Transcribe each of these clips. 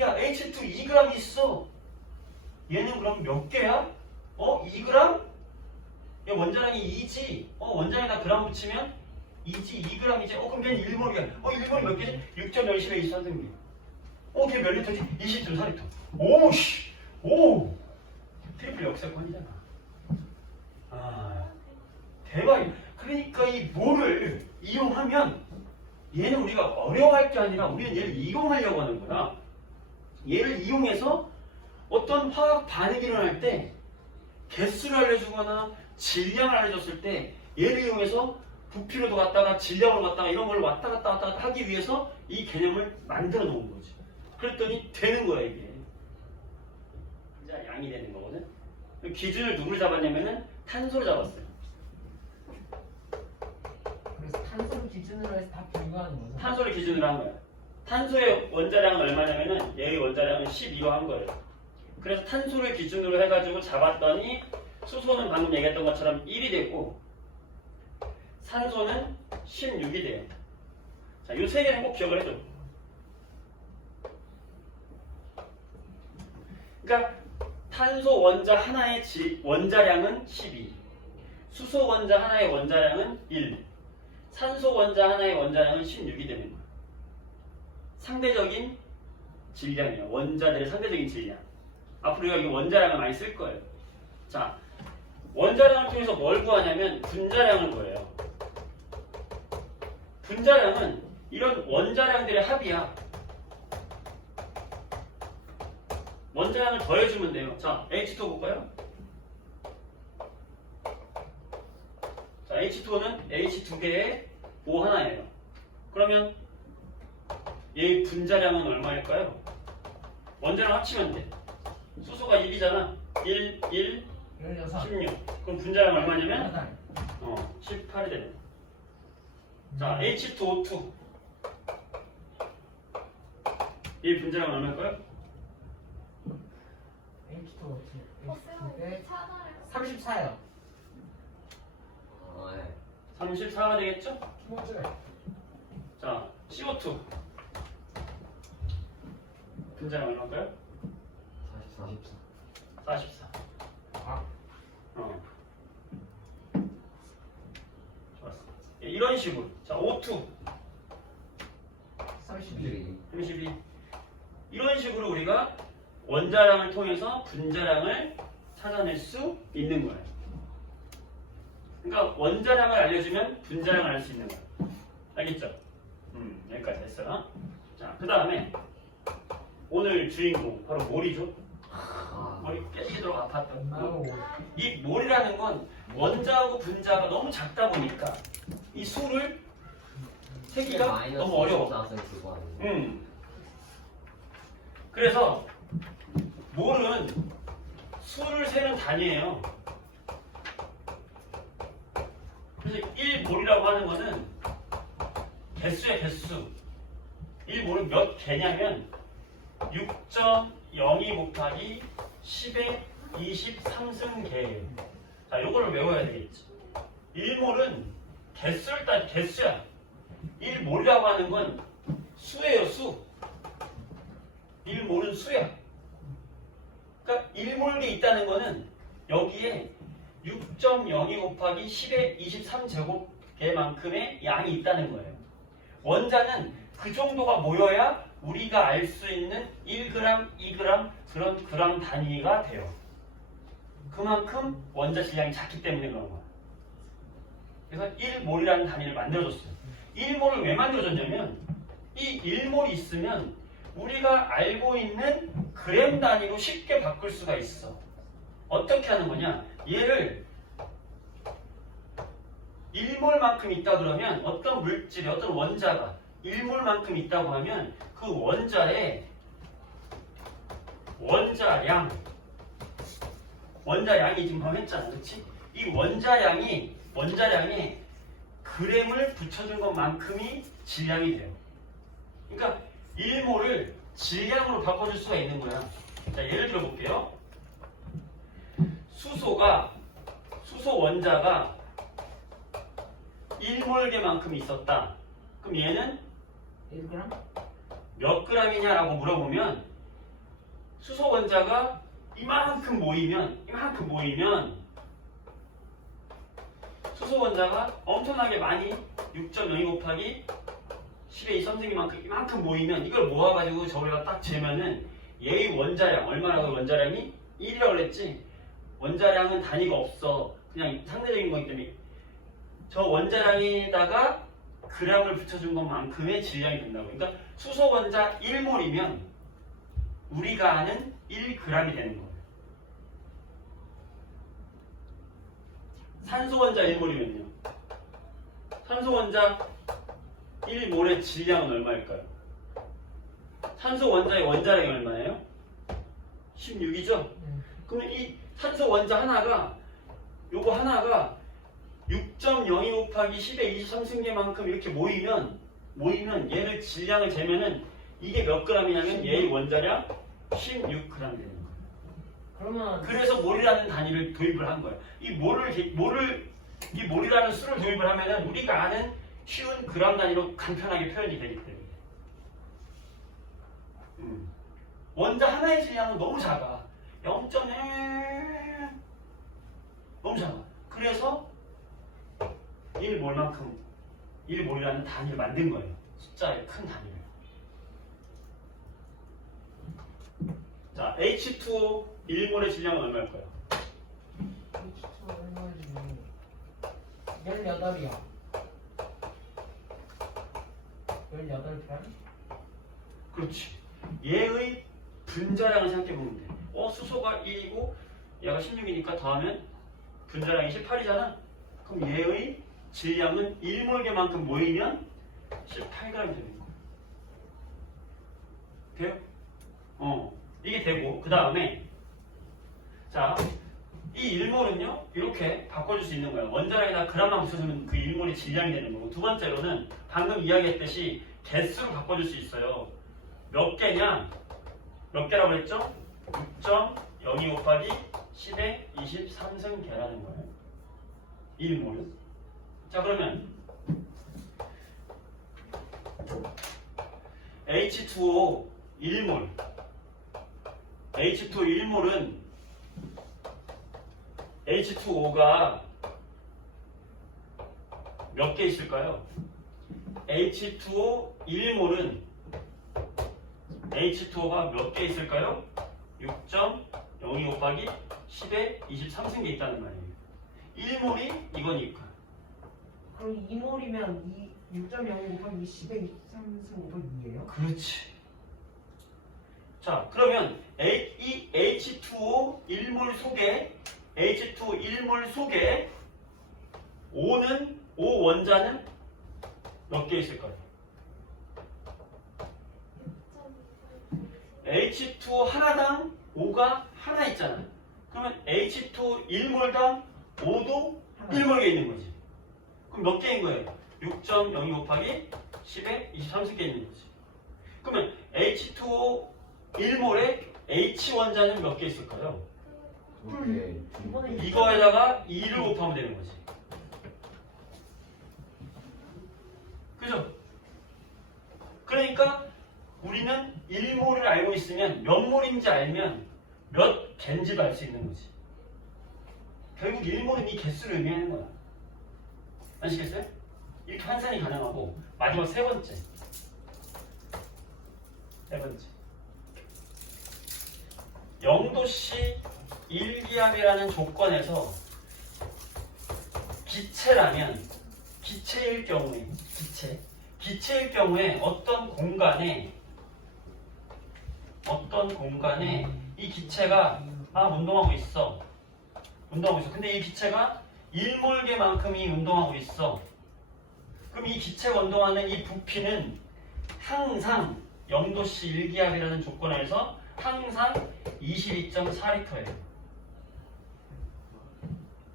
야, H2 2g 있어. 얘는 그럼 몇 개야? 2g? 야, 원자량이 2지. 원자량에다 그램 붙이면 2지, 2g이지. 그럼 걔는 1몰이야. 1몰이 몇 개지? 6.10에 23등기. 걔 몇 리터지? 20.4리터. 오, 씨. 오! 트리플 역세권이잖아. 대박이야. 그러니까 이 뭐를 이용하면 얘는 우리가 어려워할 게 아니라 우리는 얘를 이용하려고 하는 거야. 얘를 이용해서 어떤 화학 반응이 일어날 때 개수를 알려주거나 질량을 알려줬을 때 얘를 이용해서 부피로도 갔다가 질량으로 갔다가 이런 걸 왔다 갔다 하기 위해서 이 개념을 만들어 놓은 거지. 그랬더니 되는 거야 이게. 이제 양이 되는 거거든. 기준을 누구를 잡았냐면은 탄소를 잡았어요. 그래서 탄소를 기준으로 해서 다 분류하는 거죠? 탄소를 기준으로 한 거야. 탄소의 원자량은 얼마냐면은 얘의 원자량은 12로 한 거예요. 그래서 탄소를 기준으로 해가지고 잡았더니 수소는 방금 얘기했던 것처럼 1이 됐고 산소는 16이 돼요. 자, 이 세 개는 꼭 기억을 해줘. 그러니까 탄소 원자 하나의 원자량은 12, 수소 원자 하나의 원자량은 1, 산소 원자 하나의 원자량은 16이 되는 거야. 상대적인 질량이야. 원자들의 상대적인 질량. 앞으로 우리가 이 원자량을 많이 쓸 거예요. 자, 원자량을 통해서 뭘 구하냐면 분자량을 구해요. 분자량은 이런 원자량들의 합이야. 원자량을 더해주면 돼요. 자, H2 볼까요? 자, H2는 H2개에 O 하나예요. 그러면 얘의 분자량은 얼마일까요? 원자량 합치면 돼. 수소가 1이잖아. 1, 1, 16. 그럼 분자량 얼마냐면 18이 되는 거야. 자, H2O2. 이 분자량 얼마일까요? H2O2 34요. 34가 되겠죠? 맞아요. 자, CO2. 분자량 얼마일까요? 44. 좋았어. 이런 식으로. 자, O2. 32. 이런 식으로 우리가 원자량을 통해서 분자량을 찾아낼 수 있는 거예요. 그러니까 원자량을 알려주면 분자량을 알 수 있는 거예요. 알겠죠? 여기까지 했어요. 자, 그 다음에 오늘 주인공 바로 몰이죠. 몰이 깨지도록 아팠던 이 몰이라는 건 원자하고 분자가 너무 작다 보니까 이 수를 세기가 너무 어려워. 그래서 몰은 수를 세는 단위예요. 그래서 1몰이라고 하는 거는 개수야, 개수. 1몰은 몇 개냐면 6.02 곱하기 10의 23승 자, 요거를 외워야 되겠지. 1몰은 개수야. 1몰이라고 하는 건 수예요, 수. 1몰은 수야. 그러니까 1몰이 있다는 거는 여기에 6.02 곱하기 10의 23제곱개만큼의 양이 있다는 거예요. 원자는 그 정도가 모여야 우리가 알 수 있는 1g, 2g 그런 그램 단위가 돼요. 그만큼 원자 질량이 작기 때문에 그런 거야. 그래서 1몰이라는 단위를 만들어줬어요. 1몰을 왜 만들어줬냐면 이 1몰이 있으면 우리가 알고 있는 그램 단위로 쉽게 바꿀 수가 있어. 어떻게 하는 거냐? 얘를 1몰만큼 있다 그러면 어떤 물질이 어떤 원자가 1몰만큼 있다고 하면 그 원자의 원자량이 지금 방금 했잖아, 그렇지? 이 원자량에 그램을 붙여준 것만큼이 질량이 돼요. 그러니까 1몰을 질량으로 바꿔줄 수가 있는 거야. 자, 예를 들어 볼게요. 수소 원자가 1몰개만큼 있었다. 그럼 얘는 1g? 몇 g이냐라고 물어보면 수소 원자가 이만큼 모이면 수소 원자가 엄청나게 많이 6.02 곱하기 10의 2 3승기만큼 이만큼 모이면 이걸 모아가지고 저기다 딱 재면은 얘의 원자량 얼마나 그 원자량이 1이라고 그랬지. 원자량은 단위가 없어. 그냥 상대적인 거기 때문에 저 원자량에다가 g을 붙여준 것만큼의 질량이 된다고. 그러니까 수소 원자 1몰이면 우리가 아는 1g이 되는 거예요. 산소 원자 1몰이면요. 산소 원자 1몰의 질량은 얼마일까요? 산소 원자의 원자량이 얼마예요? 16이죠? 그러면 이 산소 원자 하나가 요거 하나가 6.02 곱하기 10의 23승계만큼 이렇게 모이면 얘를 질량을 재면은 이게 몇 g이냐면 얘의 원자량 16g 되는 거예요. 그러면 그래서 몰이라는 단위를 도입을 한 거예요. 이 몰이라는 수를 도입을 하면은 우리가 아는 쉬운 그램 단위로 간편하게 표현이 되기 때문에. 원자 하나의 질량은 너무 작아. 0.1 너무 작아. 그래서 1몰만큼 1몰이라는 단위를 만든 거예요. 숫자의 큰 단위를. 자, H2O 1몰의 질량은 얼마일까요? H2 얼마지? 18이야. 18g? 그렇지. 얘의 분자량을 생각해보면 돼. 수소가 1이고 얘가 16이니까 더하면 분자량이 18이잖아. 그럼 얘의 질량은 1몰계만큼 모이면 18g이 되는 거야. 돼요? 이게 되고 그 다음에 자, 이 1몰은요 이렇게 바꿔줄 수 있는 거야. 원자량에다 g만 붙여주면 그 1몰의 질량이 되는 거고, 두 번째로는 방금 이야기했듯이 개수로 바꿔줄 수 있어요. 몇 개냐? 몇 개라고 했죠? 6.02 곱하기 10의 23승계라는 거예요. 1몰은. 자, 그러면 H2O 1몰 H2O 1몰은 H2O가 몇 개 있을까요? H2O 1몰은 H2O가 몇 개 있을까요? 6.02 곱하기 10의 23승계 있다는 말이에요. 1몰이 이거니까. 그럼 2몰이면 6.0 곱하기 10의 23승 곱하기 2예요? 그렇지. 자, 그러면 이 H2O 1몰 속에 H2O 1몰 속에 O 원자는 몇 개 있을까요? H2O 하나당 O가 하나 있잖아. 그러면 H2O 1몰당 O도 1몰계 있는 거지. 그럼 몇 개인 거예요? 6.02 곱하기 10의 23승계 있는 거지. 그러면 H2O 1몰에 H 원자는 몇 개 있을까요? 이거에다가 2를 곱하면 되는 거지. 그죠? 그러니까 우리는 1몰을 알고 있으면 몇 몰인지 알면 몇 개인지도 알 수 있는 거지. 결국 1몰은 이 개수를 의미하는 거야. 아시겠어요? 이렇게 환산이 가능하고, 마지막 세 번째. 영도씨 1기압이라는 조건에서 기체라면, 기체일 경우에 어떤 공간에 이 기체가 운동하고 있어. 근데 이 기체가 1몰계만큼이 운동하고 있어. 그럼 이 기체가 운동하는 이 부피는 항상 0도씨 1기압이라는 조건에서 항상 22.4리터예요.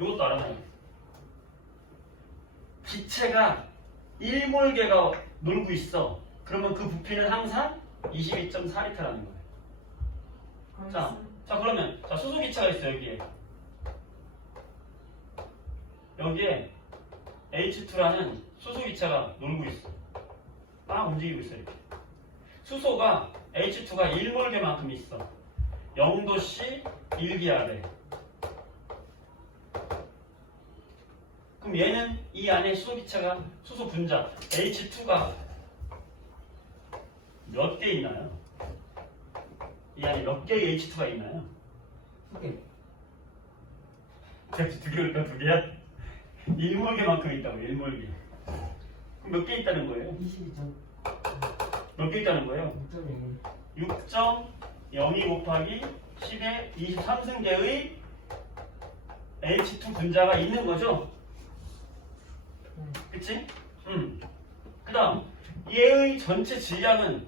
이것도 알아놔요. 기체가 1몰계가 놀고 있어. 그러면 그 부피는 항상 22.4리터라는 거예요. 자, 그러면 수소기체가 있어. 여기에 H2라는 수소기체가 놀고 있어. 막 움직이고 있어. 이렇게. 수소가 H2가 1몰계만큼 있어. 0도씨 1기압에. 그럼 얘는 이 안에 수소기체가 수소 분자 H2가 몇 개 있나요? 이 안에 몇 개의 H2가 있나요? 2개. 두 개일까? 두 개야? 1몰개만큼 있다고. 1몰개. 그럼 몇 개 있다는 거예요? 22점. 몇 개 있다는 거예요? 6.01. 6.02 곱하기 10의 23승계의 H2 분자가 있는 거죠? 그치? 그 다음 얘의 전체 질량은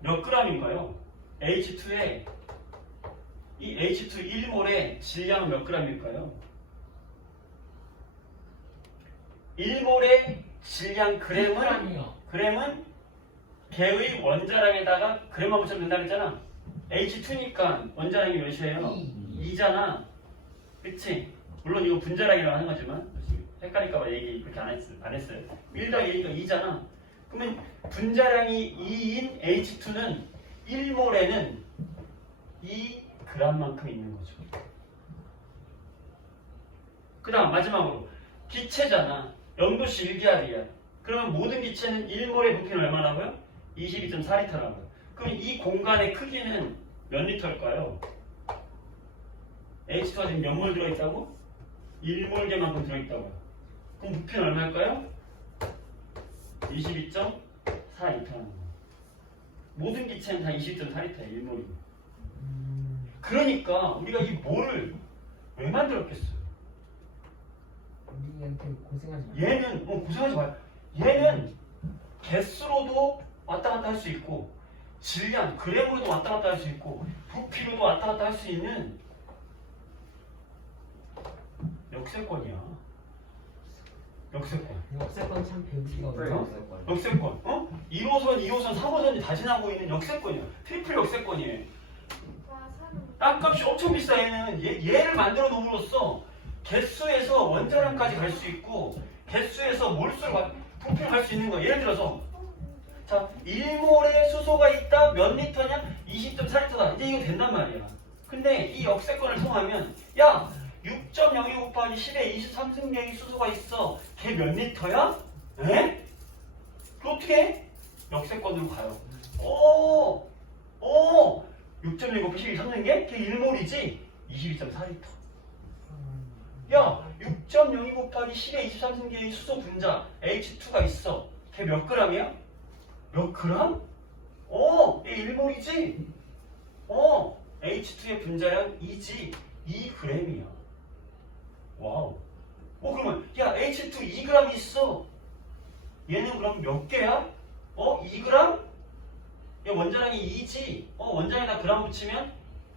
몇 g인가요? H2의 이 H2 1몰의 질량은 몇 g일까요? 1몰의 질량 그램은 걔의 원자량에다가 그램만 붙여도 된다 그랬잖아. H2니까 원자량이 몇이에요? 2잖아. 그치? 물론 이거 분자량이라고 하는 거지만 헷갈릴까봐 얘기 그렇게 안 했어요. 1-2가 2잖아. 그러면 분자량이 2인 H2는 1몰에는 2g만큼 있는 거죠. 그 다음 마지막으로 기체잖아. 0도씨 1기압이야. 그러면 모든 기체는 1몰의 부피는 얼마라고요? 22.4리터라고요. 그럼 이 공간의 크기는 몇 리터일까요? H2가 지금 몇 몰 들어있다고? 1몰개만큼 들어있다고요. 그럼 부피는 얼마일까요? 22.4리터라는 거예요. 모든 기체는 다 22.4리터예요. 1몰이고. 그러니까 우리가 이 몰을 왜 만들었겠어요? 우리한테 고생하지 마. 얘는 고생하지 마요. 얘는 개수로도 왔다 갔다 할 수 있고 질량, 그램으로도 왔다 갔다 할 수 있고 부피로도 왔다 갔다 할 수 있는 역세권이야. 역세권. 역세권 참 배우기가 어려워. 역세권. 1호선, 2호선, 3호선이 다 지나고 있는 역세권이야. 트리플 역세권이에요. 땅값이 엄청 비싸. 얘를 만들어 놓음으로써 개수에서 원자량까지 갈 수 있고 개수에서 몰수를 부피를 갈 수 있는 거야. 예를 들어서 자 1몰에 수소가 있다. 몇 리터냐? 20.4리터다. 이제 이거 된단 말이야. 근데 이 역세권을 통하면 야 6.02 곱하기 10의 23승계의 수소가 있어. 걔 몇 리터야? 에? 그럼 어떻게 해? 역세권으로 가요. 6.02 곱하기 23승계? 걔 1몰이지? 22.4리터. 야 6.02 곱하기 10의 23승계의 수소 분자 H2가 있어. 걔 몇 g이야? 몇 g? 얘 1몰이지? H2의 분자량 2지. 2g이야. 와우. 그러면 야 H2 2g 있어. 얘는 그럼 몇 개야? 2g? 야 원자량이 2지. 원자량에다 g 붙이면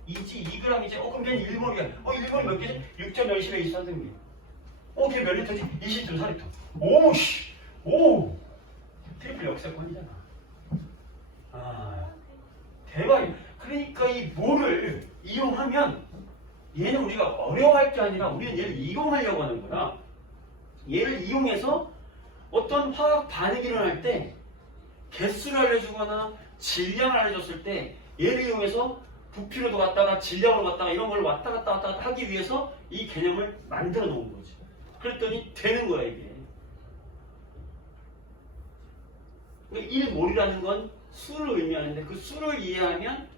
2지 2g이지. 그럼 얘는 1몰이야. 1몰이 몇 개지? 6.10의 23승계. 걔 몇 리터지? 20.4리터. 오! 트리플 역세권이잖아. 대박이야. 그러니까 이 몰을 이용하면 얘는 우리가 어려워할 게 아니라 우리는 얘를 이용하려고 하는구나. 얘를 이용해서 어떤 화학 반응이 일어날 때 개수를 알려주거나 질량을 알려줬을 때 얘를 이용해서 부피로도 갔다가 질량으로 갔다가 이런 걸 왔다 갔다 하기 위해서 이 개념을 만들어 놓은 거지. 그랬더니 되는 거야 이게. 그러니까 1몰이라는 건 수를 의미하는데 그 수를 이해하면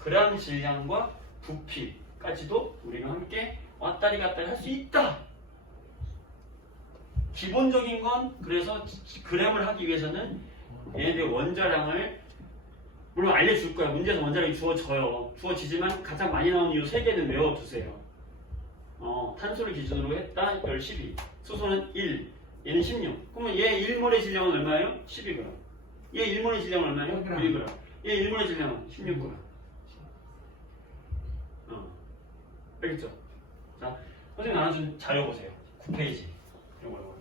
그람 질량과 부피까지도 우리가 함께 왔다리 갔다리 할 수 있다. 기본적인 건 그래서 그램을 하기 위해서는 얘네들의 원자량을 물론 알려줄 거야. 문제에서 원자량이 주어져요. 주어지지만 가장 많이 나오는 이유 3개는 외워두세요. 탄소를 기준으로 했다 10, 12. 수소는 1, 얘는 16. 그러면 얘 1몰의 질량은 얼마예요? 12g. 얘 1몰의 질량은 얼마예요? 1g. 얘 1몰의 질량은 16g. 알겠죠? 자, 선생님 나눠준 자료 보세요. 9페이지. 이런 거.